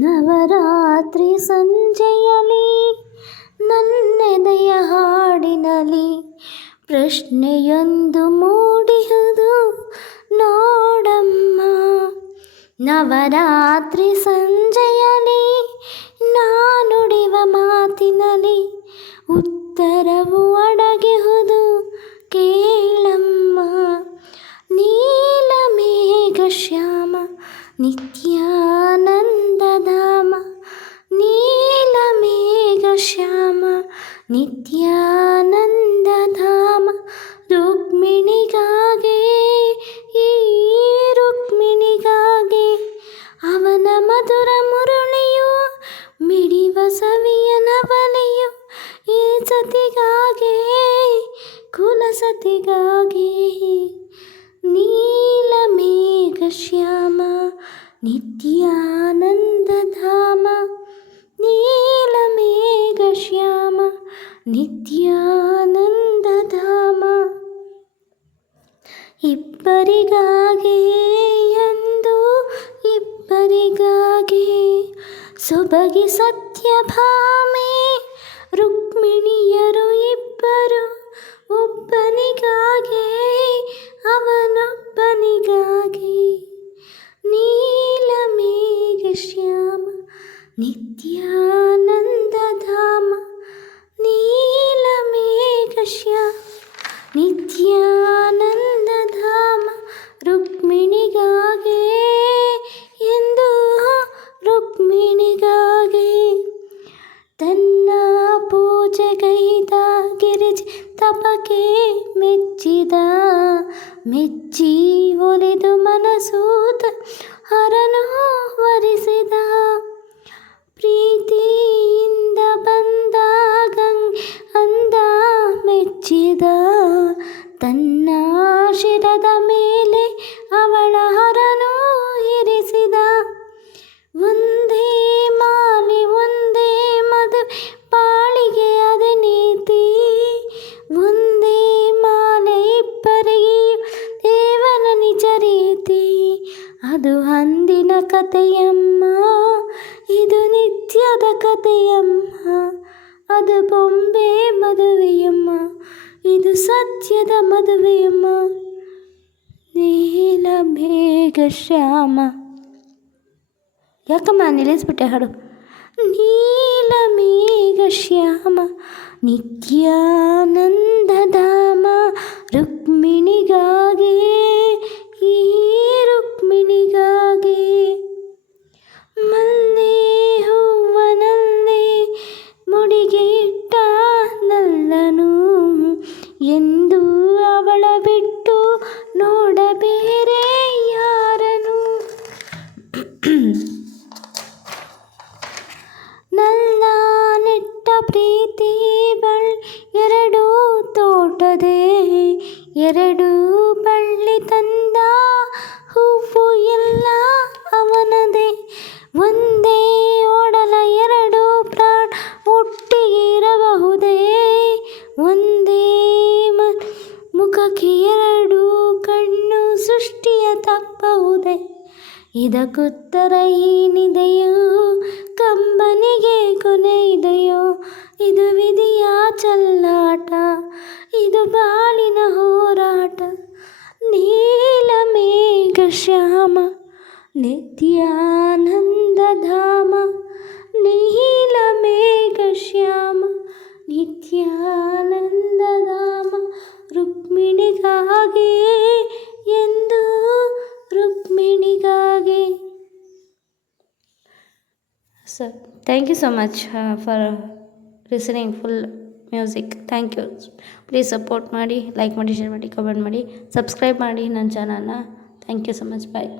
ನವರಾತ್ರಿ ಸಂಜೆಯಲಿ ನನ್ನೆದೆಯ ಹಾಡಿನಲಿ ಪ್ರಶ್ನೆಯೊಂದು ಮೂಡಿಹುದು ನೋಡಮ್ಮ. ನವರಾತ್ರಿ ಸಂಜೆಯಲಿ ನಾನುಡಿವ ಮಾತಿನಲಿ ಉತ್ತರವು ಅಡಗಿಹುದು ಕೇಳಮ್ಮ. ನೀಲಮೇಘ ಶ್ಯಾಮ ನಿತ್ಯಾನಂದಧಾಮ, ನೀಲಮೇಘ ಶ್ಯಾಮ ನಿತ್ಯಾನಂದಧಾಮ. ರುಕ್ಮಿಣಿಗಾಗೆ ಈ ರುಕ್ಮಿಣಿಗಾಗೆ ಅವನ ಮಧುರ ಮುರುಳಿಯು ಮಿಡಿವ ಸವಿಯ ನವಲೆಯು ಈ ಸತಿಗಾಗೆ ಕುಲಸತಿಗಾಗೆ. ನೀಲಮೇಘ ಶ್ಯಾಮ ನಿತ್ಯಾನಂದಧಾಮ, ನೀಲಮೇಘ ಶ್ಯಾಮ ನಿತ್ಯಾನಂದಧಾಮ. ಇಬ್ಬರಿಗಾಗೆ ಎಂದು ಇಬ್ಬರಿಗಾಗೆ ಸೊಬಗಿ ಸತ್ಯಭಾಮೆ ರುಕ್ಮಿಣಿಯರು ಇಬ್ಬರು. ಒಬ್ಬನಿಗಾಗೆ ಅವನೊಬ್ಬನಿಗಾಗೆ ನೀಲಮೇಘ ಶ್ಯಾಮ ನಿತ್ಯಾನಂದಧಾಮ, ನೀಲಮೇಘ ಶ್ಯಾಮ ನಿತ್ಯಾನಂದಧಾಮ. ರುಕ್ಮಿಣಿಗಾಗೆ ಎಂದು ರುಕ್ಮಿಣಿಗಾಗೆ ತನ್ನ ಪೂಜೆಗೈದ ಗಿರಿಜೆ ತಪಕ್ಕೆ ಮೆಚ್ಚಿದ ಮೆಚ್ಚಿ ಒಲಿದು ಮನಸೂತ ಹರನು ವರಿಸಿದ. ಪ್ರೀತಿಯಿಂದ ಬಂದ ಗಂಗೆ ಅಂದ ಮೆಚ್ಚಿದ ತನ್ನ ಶಿರದ ಮೇಲೆ ಅವಳ ಹರನು ಇರಿಸಿದ. ಒಂದೇ ಮಾಲೆ ಒಂದೇ ಮದುವೆ ಬಾಳಿಗೆ ಅದೇ ನೀತಿ, ಒಂದೇ ಮಾಲೆ ಇಬ್ಬರಿಗೆ ದೇವನ ನಿಜ ರೀತಿ. ಅದು ಅಂದಿನ ಕಥೆಯಮ್ಮ, ಇದು ನಿತ್ಯದ ಕಥೆಯಮ್ಮ. ಅದು ಬೊಂಬೆ ಮದುವೆಯಮ್ಮ, ಇದು ಸತ್ಯದ ಮದುವೆಯಮ್ಮ. ನೀಲಮೇಘ ಶ್ಯಾಮ. ಯಾಕಮ್ಮ ನಿಲ್ಲಿಸ್ಬಿಟ್ಟೆ ಹಾಡು. ನೀಲಮೇಘ ಶ್ಯಾಮ ನಿತ್ಯಾನಂದಧಾಮ. ರುಕ್ಮಿಣಿಗಾಗೆ ಈ ರುಕ್ಮಿಣಿಗಾಗೆ ಮಲ್ಲೆ ಹೂವನಲ್ಲೇ ಮುಡಿಗೆ ಇಟ್ಟ ನಲ್ಲನು ಎಂದು ಅವಳ ಬಿಟ್ಟು ನೋಡಬೇರೆ ಯಾರನು. ನಲ್ಲ ನೆಟ್ಟ ಪ್ರೀತಿ ಬಳ್ಳಿ ಎರಡು ತೋಟದೆ ಎರಡು ಬಳ್ಳಿ ತಂದ ಹೂವು ಎಲ್ಲ ಅವನದೇ. ಒಂದೇ ಒಡಲ ಎರಡು ಪ್ರಾಣ ಒಟ್ಟಿಗೆ ಇರಬಹುದೇ, ಒಂದೇ ಮುಖಕ್ಕೆ ಎರಡು ಕಣ್ಣು ಸೃಷ್ಟಿಯ ತಪ್ಪಬಹುದೇ. ಇದಕ್ಕುತ್ತರ ಏನಿದೆಯೋ, ಕಂಬನಿಗೆ ಕೊನೆ ಇದೆಯೋ. ಇದು ವಿಧಿಯ ಚೆಲ್ಲಾಟ, ಇದು ಬಾಳಿನ ಹೋರಾಟ. ನೀಲಮೇಘ ಶ್ಯಾಮ ನಿತ್ಯಾನಂದಧಾಮ, ನೀಲಮೇಘ ಶ್ಯಾಮ ನಿತ್ಯಾನಂದಧಾಮ. ರುಕ್ಮಿಣಿಗಾಗೆ ಎಂದು ರುಕ್ಮಿಣಿಗಾಗೆ. So thank you so much for listening full music. Thank you. Please support ಮಾಡಿ, ಲೈಕ್ ಮಾಡಿ, ಶೇರ್ ಮಾಡಿ, ಕಮೆಂಟ್ ಮಾಡಿ, ಸಬ್ಸ್ಕ್ರೈಬ್ ಮಾಡಿ ನನ್ನ ಚಾನಲ್ನ. Thank you so much. Bye.